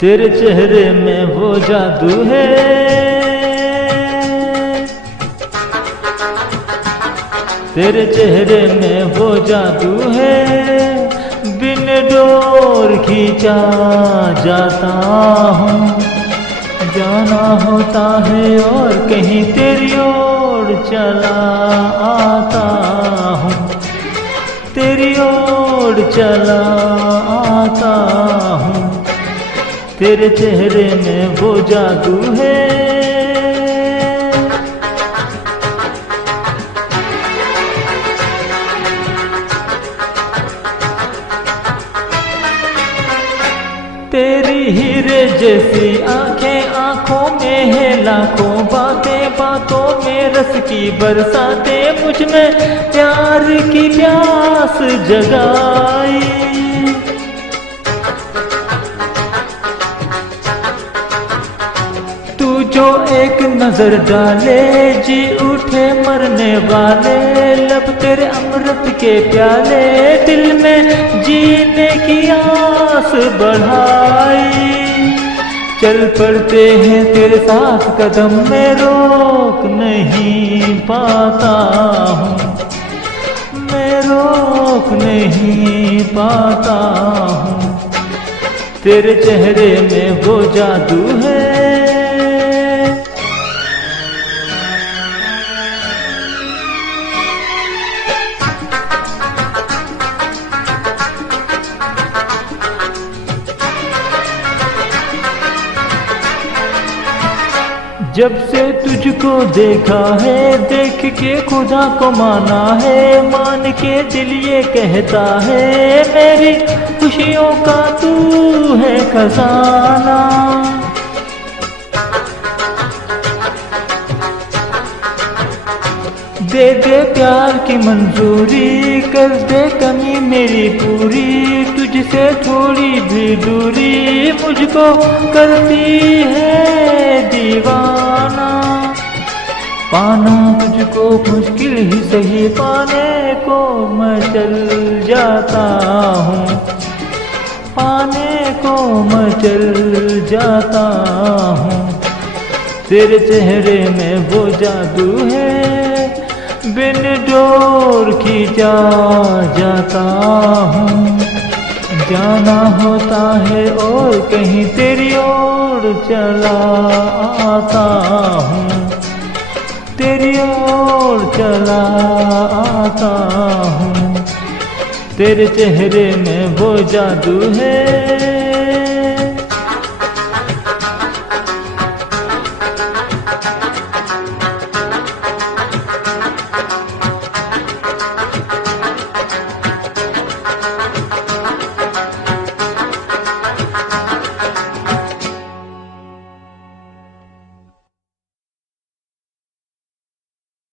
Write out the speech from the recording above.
तेरे चेहरे में वो जादू है, तेरे चेहरे में वो जादू है, बिन डोर खींचा जाता हूँ। जाना होता है और कहीं तेरी ओर चला आता हूँ, तेरी ओर चला आता हूँ। तेरे चेहरे में वो जादू है। तेरी हीरे जैसी आंखें, आंखों में है लाखों बातें, बातों में रस की बरसातें, मुझ में प्यार की प्यास जगाई। तू जो एक नजर डाले जी उठे मरने वाले, लब तेरे अमृत के प्याले, दिल में जीने की आस बढ़ाई। चल पड़ते हैं तेरे साथ कदम, में रोक नहीं पाता हूँ, मैं रोक नहीं पाता हूँ। तेरे चेहरे में वो जादू है। जब से तुझको देखा है, देख के खुदा को माना है, मान के दिल ये कहता है, मेरी खुशियों का तू है खजाना। दे दे प्यार की मंजूरी, कर दे कमी मेरी पूरी, तुझसे थोड़ी भी दूरी मुझको करती है दीवाना। पाना तुझको मुश्किल ही सही, पाने को मैं चल जाता हूँ, पाने को मैं चल जाता हूँ। तेरे चेहरे में वो जादू है, बिन डोर खींचा जाता हूँ। जाना होता है और कहीं तेरी ओर चला आता हूँ, तेरी ओर चला आता हूँ। तेरे चेहरे में वो जादू है।